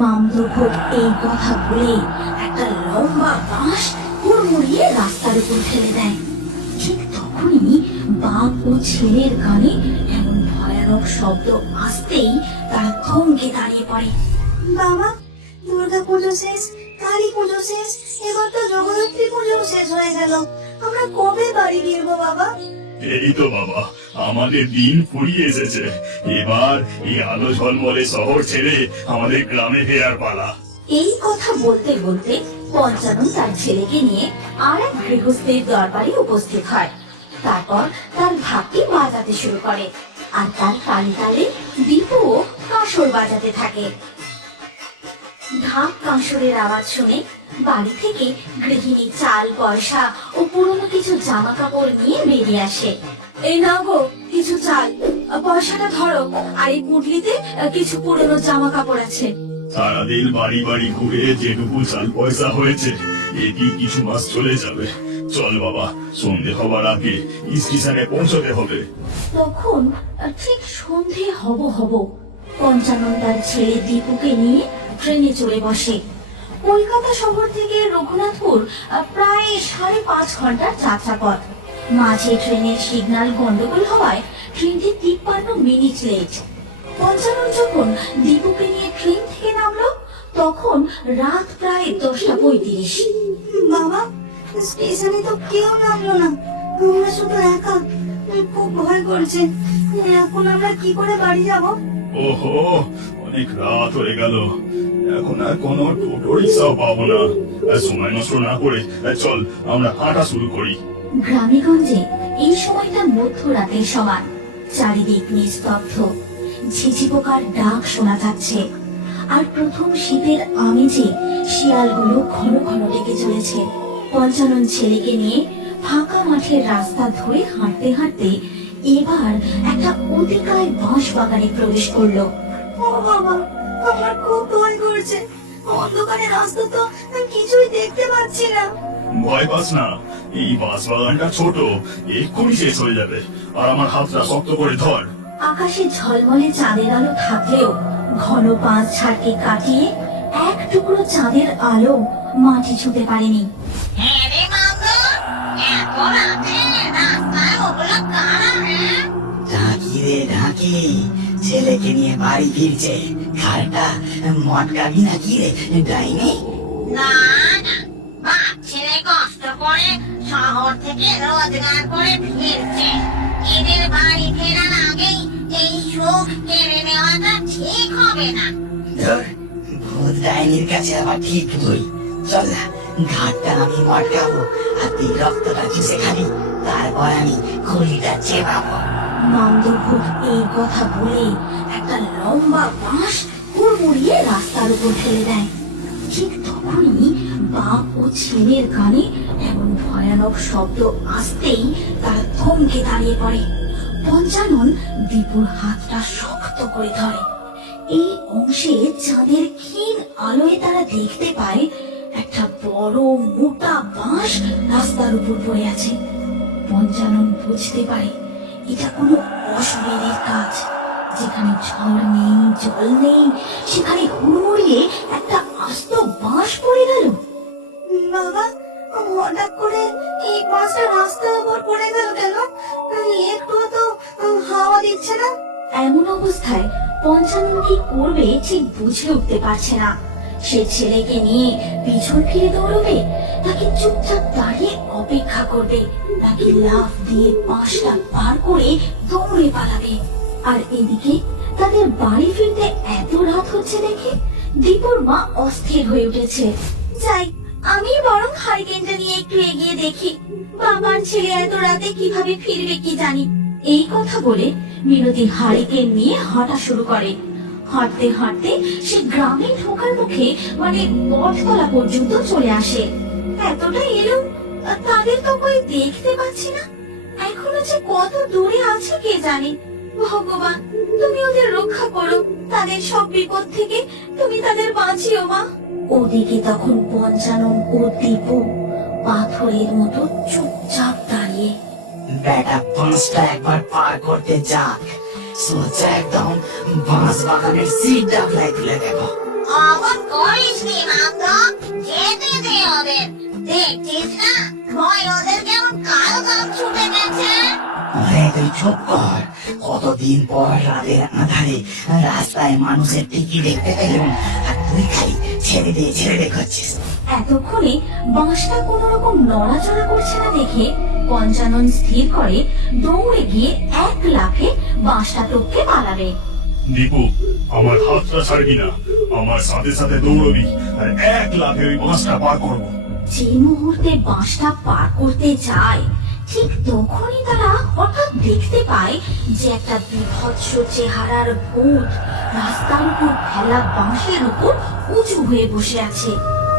মামদভূত এই কথা বলে একটা লম্বা বাঁশ হুড়মুড়িয়ে রাস্তার উপর ফেলে দেয়। ঠিক তখনই বাপ ও ছেলের গানে এমন ভয়ানক শব্দ আসতেই তারা থমকে দাঁড়িয়ে পড়ে। বাবা, দুর্গা পুজো শেষ, কালী পুজো শেষ, এবার তো জগদ্ধাত্রী পুজো শেষ হয়ে গেল। আমরা কবে বাড়ি ফিরবো বাবা? এই তো বাবা, আমাদের দিন ফুরিয়ে এসেছে। এবার এই আলো ঝলমলে শহর ছেড়ে আমাদের গ্রামে ফেরার পালা। এই কথা বলতে বলতে পঞ্চানন তার ছেলেকে নিয়ে আর এক গৃহস্থের দরবারে উপস্থিত হয়। তারপর তার ভাবটি বাজাতে শুরু করে আর তার তালে তালে দীপুও কাঁসর বাজাতে থাকে। ঢাক কাঁসরের আওয়াজ শুনে বাড়ি থেকে গৃহিণী চাল পয়সা ও পুরনো কিছু জামা কাপড় নিয়ে বেরিয়ে আসে। এই নাও গো কিছু চাল। পয়সাটা ধরো আর এই পুটলিতে কিছু পুরনো জামা কাপড় আছে। সারাদিন বাড়ি বাড়ি ঘুরে যেটুকু চাল পয়সা হয়েছে এটি কিছু মাস চলে যাবে। চল বাবা সন্ধে হবার আগে স্টেশনে পৌঁছতে হবে। তখন ঠিক সন্ধে হব হব। পঞ্চানন তার ছেলে দীপুকে নিয়ে ট্রেনে চলে বসে। কলকাতা শহর থেকে রঘুনাথপুর প্রায় সাড়ে পাঁচ ঘণ্টার যাত্রা পথ মাঝে ট্রেনের সিগন্যাল গন্ডগোল হওয়ায় ট্রেনটি তিপ্পান্ন মিনিট লেট। পঞ্চানন যখন দীপুকে নিয়ে ট্রেন থেকে নামলো, তখন রাত প্রায় দশটা পঁয়ত্রিশ। বাবা, স্টেশনে তো কেউ নামলো না। আমরা শুধু একা। খুব ভয় করছে। এখন আমরা কি করে বাড়ি যাব? ওহো, অনেক রাত হয়ে গেল। এখন আর কোনো পাবো না। সময় নষ্ট না করে চল, আমরা হাঁটা শুরু করি। এই সময়টা সমান। চারিদিক নিস্তব্ধ। ঝিঝি পোকার ডাক শোনা যাচ্ছে। আর প্রথম শীতের আমেজে শিয়ালগুলো ঘন ঘন ডেকে চলেছে। পঞ্চানন ছেলেকে নিয়ে ফাঁকা মাঠের রাস্তা ধরে হাঁটতে হাঁটতে এবার একটা অতিকায় বাঁশ বাগানে প্রবেশ করল। ও বাবা আমার খুব ভয় করছে। অন্ধকারে রাস্তা তো কিছুই দেখতে পাচ্ছি না। ভয় পাস না। এই বাস বাগানটা ছোট এক্ষুনি শেষ হয়ে যাবে। আর আমার হাতটা শক্ত করে ধর। আকাশে ঝলমলে চাঁদের আলো থাকলেও ঘন পাঁচ ছাড়কে কাটিয়ে এক টুকরো চাঁদের আলো মাটি ছুঁতে পারেনি। হ্যাঁ রে ঢাকি ছেলেকে নিয়ে বাড়ি ফিরছে। খালটা মটকাবি নাকি রে? ডাইনি? না না। বাপ ছেলে কষ্ট করে শহর থেকে রোজগার করে ফিরছে। এদের বাড়ি ফেরার আগেই এই সুখ কেড়ে নেওয়াটা ঠিক হবে না। ধর ভূত ডাইনির কাছে আবার ঠিক বই চল না। ঘাটটা আমি মটকাবো আর তুই রক্তটা চুষে খাবি তারপর আমি খুলিটা চেপাবো। নন্দভূত এই কথা বলে একটা লম্বা বাঁশ রাস্তার উপর ফেলে দেয়। ঠিক তখনই বাপ ও ছেলের গানে এমন ভয়ানক শব্দ আসতেই তারা থমকে দাঁড়িয়ে পড়ে। পঞ্চানন দীপুর হাতটা শক্ত করে ধরে। এই অংশে চাঁদের ক্ষীণ আলোয় তারা দেখতে পায় বড় মোটা বাঁশ রাস্তার উপর পড়ে আছে। পঞ্চানন বুঝতে পারে এটা কোনো অশরীরের কাজ। যেখানে ঝড় নেই জল নেই সেখানে হুড়মুড়িয়ে একটা আস্ত বাঁশ পড়ে গেল। বাবা হঠাৎ করে এই বাসটা রাস্তার উপর পড়ে গেল কেন? একটু তো হাওয়া দিচ্ছে না। এমন অবস্থায় পঞ্চানন কি করবে ঠিক বুঝে উঠতে পারছে না। সে ছেলেকে নিয়ে পিছন ফিরে দৌড়বে, তাকে চুপচাপ দাঁড়িয়ে অপেক্ষা করবে, তাকে লাফ দিয়ে পাঁচটা পার করে দৌড়ে পালাবে। আর এদিকে তাদের বাড়ি ফিরতে এত রাত হচ্ছে দেখে দীপুর মা অস্থির হয়ে উঠেছে। যাই আমি বরং হারিকেনটা নিয়ে একটু এগিয়ে দেখি, বাবার ছেলে এত রাতে কীভাবে ফিরবে কি জানি। এই কথা বলে মিনতি হারিকেন নিয়ে হাঁটা শুরু করে। হাঁটতে হাঁটতে সে গ্রামে ঢোকার মুখে মানে বটতলা পর্যন্ত চলে আসে। এতটা এলো তাদের তো কই দেখতে পাচ্ছি না। এখনও যে কত দূরে আছে কে জানে। ভগবান, তুমি ওদের রক্ষা করো। তাদের সব বিপদ থেকে তুমি তাদের বাঁচিও মা। ওদিকে তখন পঞ্চানন ও দীপু পাথরের মতো চুপচাপ দাঁড়িয়ে। বেটা বাঁশটা একবার পার করতে যাক। বাঁশ বাগানের সিট ডাবলাই তুলে দেব অমন চুপ কর কতদিন পর রাতের আধারে রাস্তায় মানুষের টিকি দেখতে পেলাম আর তুই খালি ছেড়ে দিয়ে ছেড়ে দেখাচ্ছিস করছিস এতক্ষণে বাঁশটা কোনো রকম নড়াচড়া করছে না দেখে পঞ্চানন স্থির করে দৌড়ে গিয়ে এক লাফে বাঁশটা টপকে পালাবে। দীপু আমার হাতটা ছাড়বি না। আমার সাথে সাথে দৌড়বি। আর এক লাফে ওই বাঁশটা পার করব। যে মুহূর্তে বাঁশটা পার করতে যায় ঠিক তখনই তারা হঠাৎ দেখতে পায় যে একটা বিভৎস চেহারার ভূত রাস্তার উপর ফেলা বাঁশের উপর উঁচু হয়ে বসে আছে।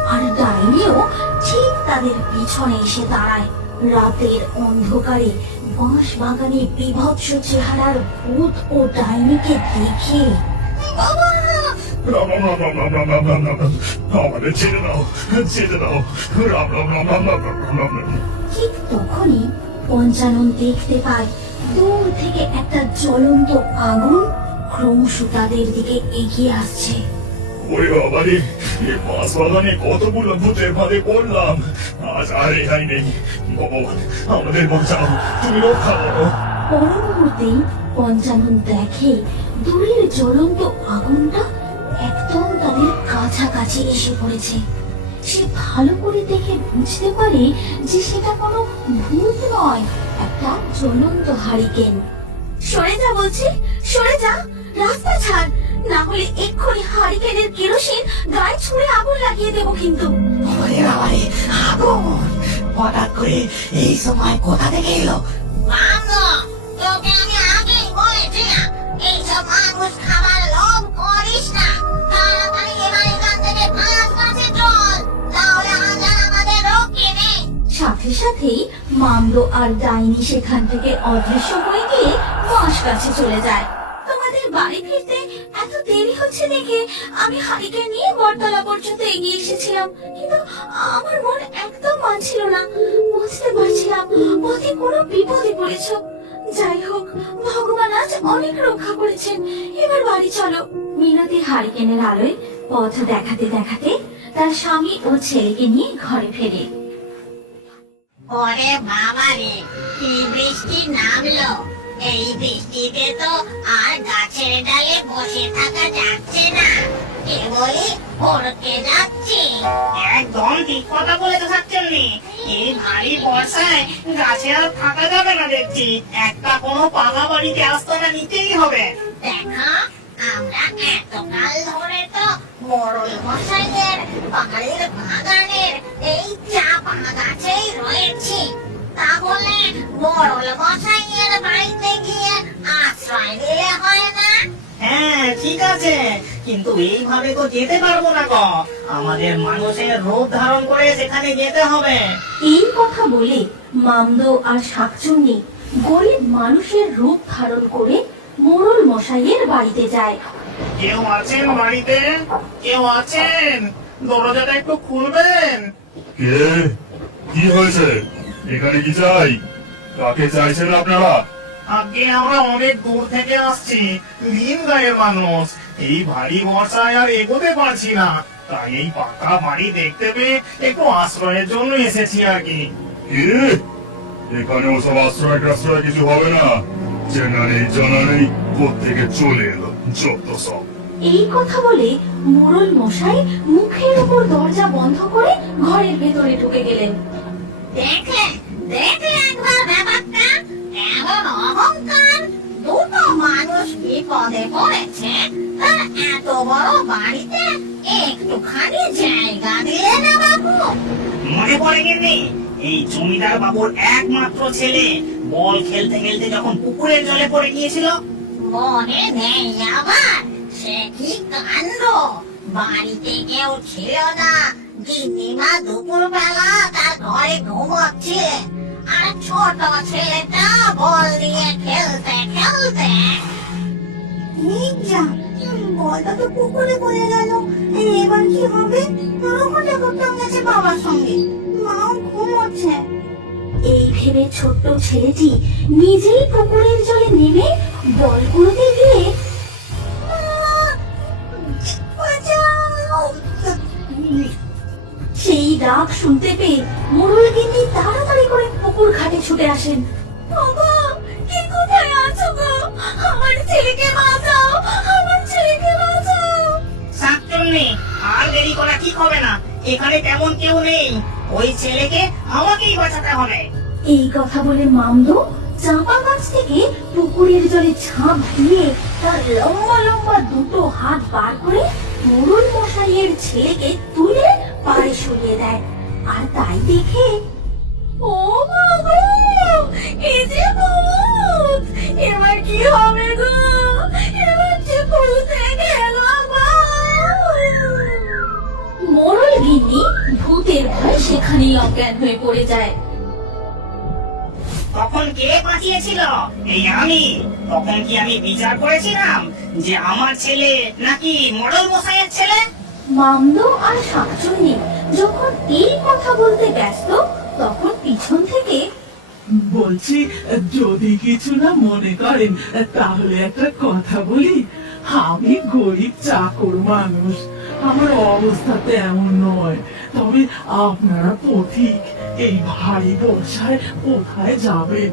আর ডাইনিও ঠিক তাদের পিছনে এসে দাঁড়ায়। রাতের অন্ধকারে বাঁশ বাগানে বিভৎস চেহারার ভূত ও ডাইনিকে দেখে রাম রাম রাম রাম রাম রাম রাম রাম রাম আমাদের ছেড়ে দাও ছেড়ে দাও রাম রাম রাম রাম রাম রাম রাম রাম রাম ঠিক তখনই পঞ্চানন দেখতে পায় দূর থেকে একটা জ্বলন্ত আগুন ক্রমশ তাদের দিকে এগিয়ে আসছে ওরে বাবা রে এ বাঁশ বাগানে কতগুলো ভূতের ফাঁদে পড়লাম। আজ আর রেহাই নেই। ভগবান আমাদের বাঁচাও তুমি রক্ষা করো। পর পঞ্চানন দেখে দূরের জ্বলন্ত আগুনটা একদম তাদের কাছাকাছি এসে পড়েছে। সে ভালো করে দেখে বুঝতে পারে যে সেটা কোনো ভূত নয়, একটা জ্বলন্ত হারিকেন। সরে যা বলছি, সরে যা, রাস্তা ছাড়। না হলে এক্ষুনি হারিকেনের কেরোসিন গায়ে ছুঁড়ে আগুন লাগিয়ে দেবো কিন্তু। ওরে বাবারে আগুন! হঠাৎ করে এই সময় কোথা থেকে এলো? মামলো তোকে আমি আগেই বলেছি না এইসব মানুষ খাবার লোভ করিস না। তাড়াতাড়ি এবার এখান থেকে পাঁচ কাছে চল তাহলে আজ আর আমাদের রক্ষে নেই সাথে সাথেই মামদো আর ডাইনি সেখান থেকে অদৃশ্য হয়ে গিয়ে বাঁশ কাছে চলে যায়। দেরি দেখে আমি হারিকে নিয়ে বটতলা পর্যন্ত এগিয়ে এসেছিলাম। কিন্তু আমার মন একদম মানছিল না। বুঝতে পারছিলাম পথে কোনো বিপদে পড়েছ। যাই হোক, ভগবান আজ অনেক রক্ষা করেছেন। এবার বাড়ি চলো। মিনতি হারিকেনের আলোয় পথ দেখাতে দেখাতে তার স্বামী ও ছেলেকে নিয়ে ঘরে ফেরে। ওরে বাবা রে কি বৃষ্টি নামলো? এই বৃষ্টিতে তো আর গাছের ডালে বসে থাকা যাচ্ছে না। কেবলই পড়কে যাচ্ছি। একদম ঠিক কথা বলেছে শাকচুন্নি এই ভারী বর্ষায় গাছে আর থাকা যাবে না দেখছি। একটা কোনো পাকা বাড়িতে আস্তনা নিতেই হবে। দেখো আমরা এতকাল ধরে তো মোড়ল মশাইয়ের বাড়ির বাগানের এই চা পানা গাছেই রয়েছি। তাহলে মোড়ল মশাইয়ের বাড়িতে গিয়ে আশ্রয় দিলে হয় না? হ্যাঁ ঠিক আছে। কিন্তু এইভাবে তো যেতে পারব না গো। আমাদের মানুষের রূপ ধারণ করে সেখানে যেতে হবে। এই কথা বলে মামদো আর শাকচুন্নি গরিব মানুষের রূপ ধারণ করে মোড়ল মশাইয়ের বাড়িতে যায়। কেউ আছেন বাড়িতে? কেউ আছেন? দরজাটা একটু খুলবেন। কে? কি হয়েছে? এখানে কি চাই? কাকে চাইছেন আপনারা? আগে আমরা অনেক দূর থেকে আসছি লিন গায়ের মানুষ। এই ভারী বর্ষায় আর এগোতে পারছি না। তাই এই পাকা বাড়ি দেখতে পেয়ে একটু আশ্রয়ের জন্য এসেছি আর কি। এখানে ওসব আশ্রয় টাশ্রয় কিছু হবে না। চেনা নেই জানা নেই কোথেকে চলে এলো যত সব। এই কথা বলে মোড়ল মশাই মুখের উপর দরজা বন্ধ করে ঘরের ভেতরে ঢুকে গেলেন। দেখলে দেখলে একবার ব্যাপারটা এমন অহংকার? দুটো মানুষ বিপদে পড়েছে তার এত বড় বাড়িতে একটুখানি জায়গা দিলে না বাবু? মনে পড়ে গেলি এই জমিদার বাবুর একমাত্র ছেলে বল খেলতে খেলতে যখন পুকুরের জলে পড়ে গিয়েছিল। মনে নেই আবার সে কি কাণ্ড? বাড়িতে কেউ ছিল না। দিদিমা দুপুর বেলা তার ঘরে ঘুমোচ্ছিলেন আর ছোট ছেলেটা বল দিয়ে খেলতে খেলতে। যা বলটা তো পুকুরে পড়ে গেল। এবার কি হবে? রঘুটা করতাম গেছে বাবার সঙ্গে। মাও ঘুমোচ্ছে। এই ভেবে ছোট্ট ছেলেটি নিজেই পুকুরের জলে নেমে বল কুড়োতে গিয়ে ডাক শুনতে পেয়ে মোড়ল গিন্নি তাড়াতাড়ি করে পুকুর ঘাটে ছুটে আসেন। বাবা কে কোথায় আমার ছেলেকে বাঁচাও আমার ছেলেকে বাঁচাও! শাকচুন্নি আর দেরি করা ঠিক হবে না। এখানে তেমন কেউ নেই। ওই ছেলেকে আমাকেই বাঁচাতে হবে। এই কথা বলে মামদো চাপা গাছ থেকে পুকুরের জলে ঝাঁপ দিয়ে তার লম্বা লম্বা দুটো হাত বার করে মোড়ল মশাইয়ের ছেলেকে তুলে পাড়ে সরিয়ে দেয়। আর তাই দেখে, ও বাবা এই যে ভূত এবার কি হবে গো? এবার যে ভূতে গেল মোড়ল গিন্নি ভূতের ভয় সেখানেই অজ্ঞান হয়ে পড়ে যায়। তখন কে বাঁচিয়েছিল এই আমি। তখন কি আমি বিচার করেছিলাম যে আমার ছেলে নাকি মডল মশাইয়ের ছেলে? মামদো আর শাকচুন্নি যখন এই কথা বলতে ব্যস্ত তখন পিছন থেকে বলছি যদি কিছু না মনে করেন তাহলে একটা কথা বলি। আমি গরিব চাকর মানুষ। আমার অবস্থা তেমন নয়। তবে আপনারা পথিক। এই ভারী বর্ষায় কোথায় যাবেন?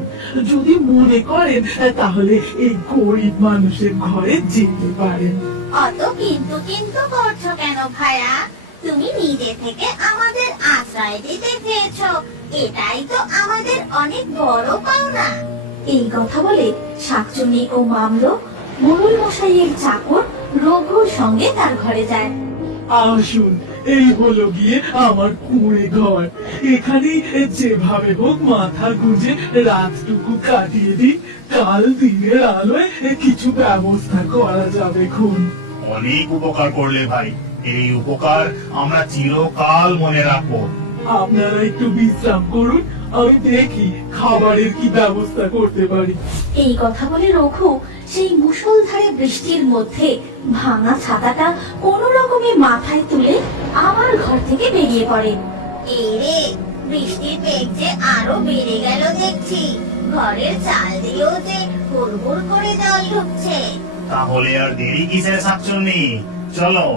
যদি মনে করেন তাহলে এই গরিব মানুষের ঘরে যেতে পারেন। অত কিন্তু কিন্তু করছ কেন ভাইয়া তুমি নিজে থেকে আমাদের আশ্রয় দিতে চেয়েছো। এটাই তো আমাদের অনেক বড় পাওনা। এই কথা বলে শাকচুন্নি ও মামলো মোড়ল মশাইয়ের চাকর রঘুর সঙ্গে তার ঘরে যায়। আসুন এই হলো গিয়ে আমার কুঁড়ে ঘর। এখানেই যেভাবে হোক মাথা গুঁজে রাতটুকু কাটিয়ে দিই কাল দিনের আলোয় কিছু ব্যবস্থা করা যাবে খুন। অনেক উপকার করলে ভাই। এই উপকার আমরা চিরকাল মনে রাখব। আপনারা একটু বিশ্রাম করুন আমি দেখি খাবারের কি ব্যবস্থা করতে পারি। এই কথা বলে রঘু সেই মুষলধারে বৃষ্টির মধ্যে ভাঙা ছাতাটা কোনো রকমে মাথায় তুলে আবার ঘর থেকে বেরিয়ে পড়ে। এই রে বৃষ্টির বেগ যে আরও বেড়ে গেল দেখছি। ঘরের চাল দিয়েও যে হুড় করে জল ঢুকছে। তাহলে আর দেরি কিসের শাকচুন্নি? চলো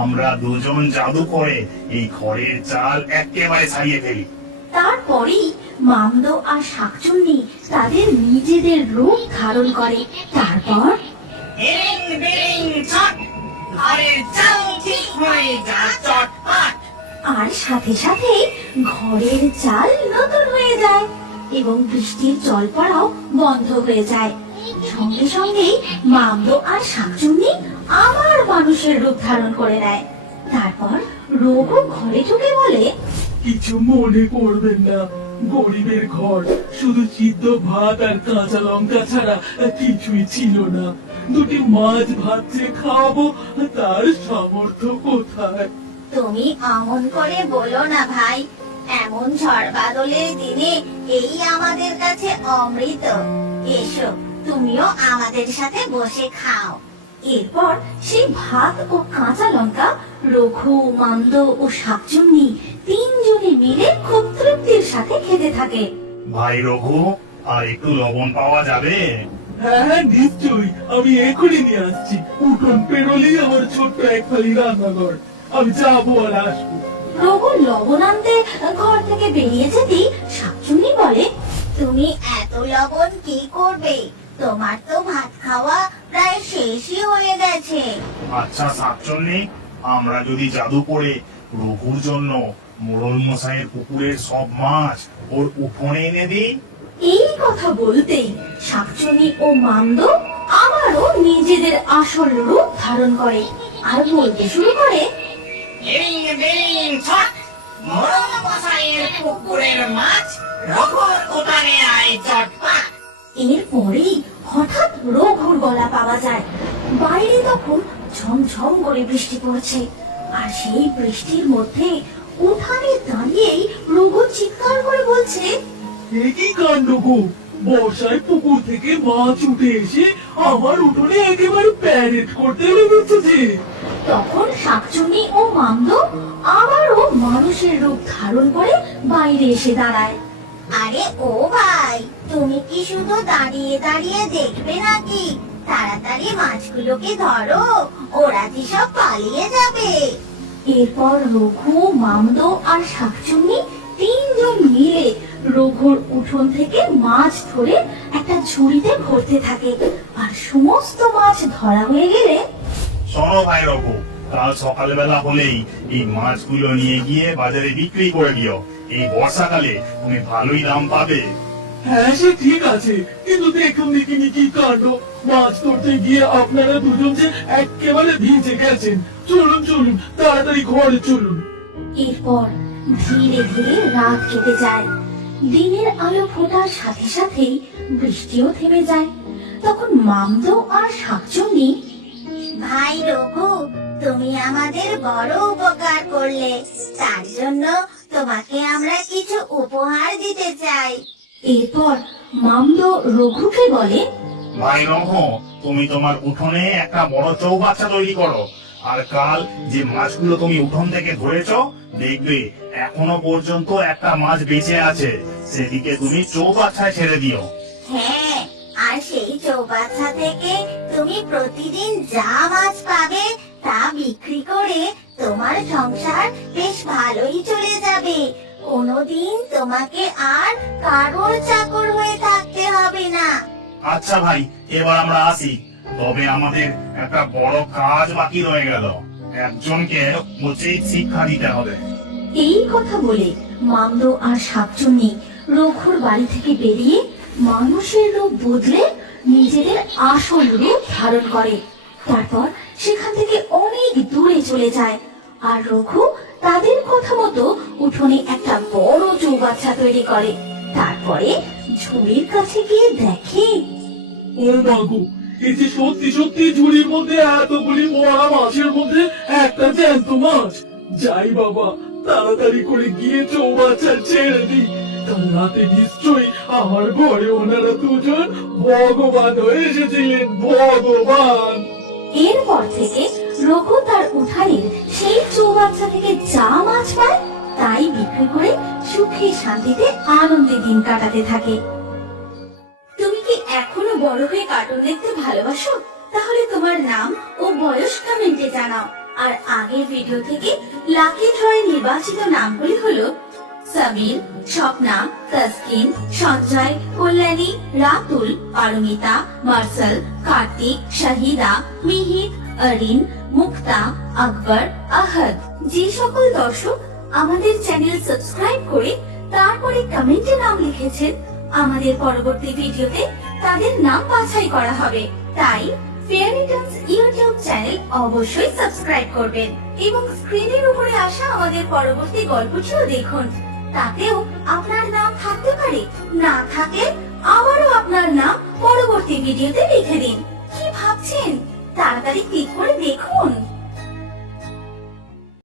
আমরা দুজন জাদু করে এই খড়ের চাল একেবারে ছাড়িয়ে ফেলি। তারপরেই মামদো আর শাকচুন্নি তাদের নিজেদের রূপ ধারণ করে। তারপর? আর সাথে সাথে ঘরের চাল নতুন হয়ে যায় এবং বৃষ্টির জল পড়াও বন্ধ হয়ে যায়। সঙ্গে সঙ্গেই মামদো আর শাকচুন্নি আবার মানুষের রূপ ধারণ করে নেয়। তারপর রঘু ঘরে ঢুকে বলে কিছু মনে করবেন না। গরিবের ঘর। শুধু সিদ্ধ ভাত আর কাঁচা লঙ্কা ছাড়া কিছুই ছিল না। দুটি মাছ ভাত যে খাওয়াবো তার সামর্থ্য কোথায়? তুমি অমন করে বলো না ভাই, এমন ঝড় বাদলের দিনে এই আমাদের কাছে অমৃত। এসো, তুমিও আমাদের সাথে বসে খাও। এরপর সেই ভাত ও কাঁচা লঙ্কা রঘু মামদ ও শাকচুন্নি তিনজনে মিলে খুব তৃপ্তির সাথে খেতে থাকে। ভাই রঘু আর একটু লবণ পাওয়া যাবে? হ্যাঁ হ্যাঁ নিশ্চয়ই। আমি এখনই নিয়ে আসছি। উঠোন পেরোলেই আমার ছোট্ট এক ফালি রান্নাঘর। আমি যাব আর আসব। রঘু লবণ আনতে ঘর থেকে বেরিয়ে যেতেই শাকচুন্নি বলে তুমি এত লবণ কি করবে? তোমার তো ভাত খাওয়া প্রায় শেষই হয়ে গেছে। আচ্ছা শাকচুন্নি আমরা যদি জাদু করে রঘুর জন্য মোড়ল মশাইয়ের পুকুরের সব মাছ ওর উঠোনে এনে দিই? এই কথা বলতেই শাকচুন্নি ও মামদ আবারও নিজেদের আসল রূপ ধারণ করে আর বলতে শুরু করে ছট মরণ মশাইয়ের পুকুরের মাছ রঘুর উঠানে আয় চটপট। এরপরেই হঠাৎ রঘুর গলা পাওয়া যায়। বাইরে তখন ঝমঝম করে বৃষ্টি পড়ছে। আর সেই বৃষ্টির মধ্যে উঠানে দাঁড়িয়েই রঘু চিৎকার করে বলছে একই কাণ্ড গো? বর্ষায় পুকুর থেকে মাছ উঠে এসে আমার উঠোনে একেবারে প্যারেড করতে লেগেছে। যে তখন শাকচুন্নি ও মামদ আবারও মানুষের রূপ ধারণ করে বাইরে এসে দাঁড়ায়। আরে ও ভাই তুমি কি শুধু দাঁড়িয়ে দাঁড়িয়ে দেখবে নাকি? তাড়াতাড়ি মাছগুলোকে ধরো, ওরা কি সব পালিয়ে যাবে? এরপর রঘু, মামদ আর শাকচুন্নি তিনজন মিলে রঘুর উঠোন থেকে মাছ ধরে একটা ঝুড়িতে ভরতে থাকে। আর সমস্ত মাছ ধরা হয়ে গেলে শোনো ভাই রঘু, কাল সকালবেলা হলেই এই মাছগুলো নিয়ে গিয়ে বাজারে বিক্রি করে দিও। এই বর্ষাকালে তুমি ভালোই দাম পাবে। হ্যাঁ সে ঠিক আছে। কিন্তু দেখুন দেখিনি কি কাণ্ড। মাছ ধরতে গিয়ে আপনারা দুজন যে একেবারে ভিজে গেছেন। চলুন চলুন তাড়াতাড়ি ঘরে চলুন। এরপর ধীরে ধীরে রাত কেটে যায়। দিনের আলো ফোটার সাথে সাথেই বৃষ্টিও থেমে যায়। তখন মামদো আর শাকচুন্নি ভাই রঘু তুমি আমাদের বড় উপকার করলে। তার জন্য তোমাকে আমরা কিছু উপহার দিতে চাই। এরপর মামদো রঘুকে বলে ভাই রঘ তুমি তোমার উঠোনে একটা বড় চৌবাচ্চা তৈরি করো। আর কাল যে মাছগুলো তুমি উঠোন থেকে ধরেছো দেখবে এখনও পর্যন্ত একটা মাছ বেঁচে আছে। সেদিকে তুমি চৌবাচ্চায় ছেড়ে দিও। হ্যাঁ আর সেই চৌবাচ্চা থেকে তুমি প্রতিদিন যা মাছ পাবে তা বিক্রি করে তোমার সংসার বেশ ভালোই চলে যাবে। কোনোদিন তোমাকে আর কারোর চাকর হয়ে থাকতে হবে না। আচ্ছা ভাই এবার আমরা আসি। তবে আমাদের একটা বড় কাজ বাকি রয়ে গেল। একজনকে উচিত শিক্ষা দিতে হবে। এই কথা বলে মামদো আর শাকচুন্নি রঘুর বাড়ি থেকে বেরিয়ে মানুষের রূপ বদলে নিজেদের আসল রূপ ধারণ করে। তারপর সেখান থেকে অনেক দূরে চলে যায়। আর রঘু তাদের কথা মতো উঠোনে একটা বড় চৌবাচ্চা তৈরি করে। তারপরে ঝুড়ির কাছে গিয়ে দেখে। এই যে সত্যি সত্যি ঝুড়ির মধ্যে এতগুলি মরা মাছের মধ্যে একটা জ্যান্ত মাছ। যাই বাবা তাড়াতাড়ি করে গিয়ে চৌবাচ্চা ছেড়ে দিই কাল রাতে নিশ্চয়ই আমার ঘরে ওনারা দুজন ভগবান হয়ে এসেছিলেন ভগবান। এরপর থেকে রঘু তার উঠানের সেই চৌবাচ্চা থেকে যা মাছ পায়, তাই বিক্রি করে সুখে শান্তিতে আনন্দে দিন কাটাতে থাকে। তুমি কি এখনও বড় হয়ে কার্টুন দেখতে ভালোবাসো? তাহলে তোমার নাম ও বয়স কমেন্টে জানাও। আর আগের ভিডিও থেকে লাকি ড্রয়ে নির্বাচিত নামগুলি হলো সাবির স্বপ্না, তাসকিন, সঞ্জয়, কল্যাণী, রাতুল, পারমিতা মার্শাল কার্তিক, শাহিদা, মিহির, অরিন, মুক্তা, আকবর, আহাদ। যে সকল দর্শক আমাদের চ্যানেল সাবস্ক্রাইব করে তারপরে কমেন্টে নাম লিখেছেন, আমাদের পরবর্তী ভিডিওতে তাদের নাম বাছাই করা হবে। তাই ফেয়ারি ইউটিউব চ্যানেল অবশ্যই সাবস্ক্রাইব করবেন এবং স্ক্রিনের উপরে আসা আমাদের পরবর্তী গল্পটিও দেখুন। তাতেও আপনার নাম থাকতে পারে। না থাকে, আবারও আপনার নাম পরবর্তী ভিডিওতে লিখে দিন। কি ভাবছেন? তাড়াতাড়ি ক্লিক করে দেখুন।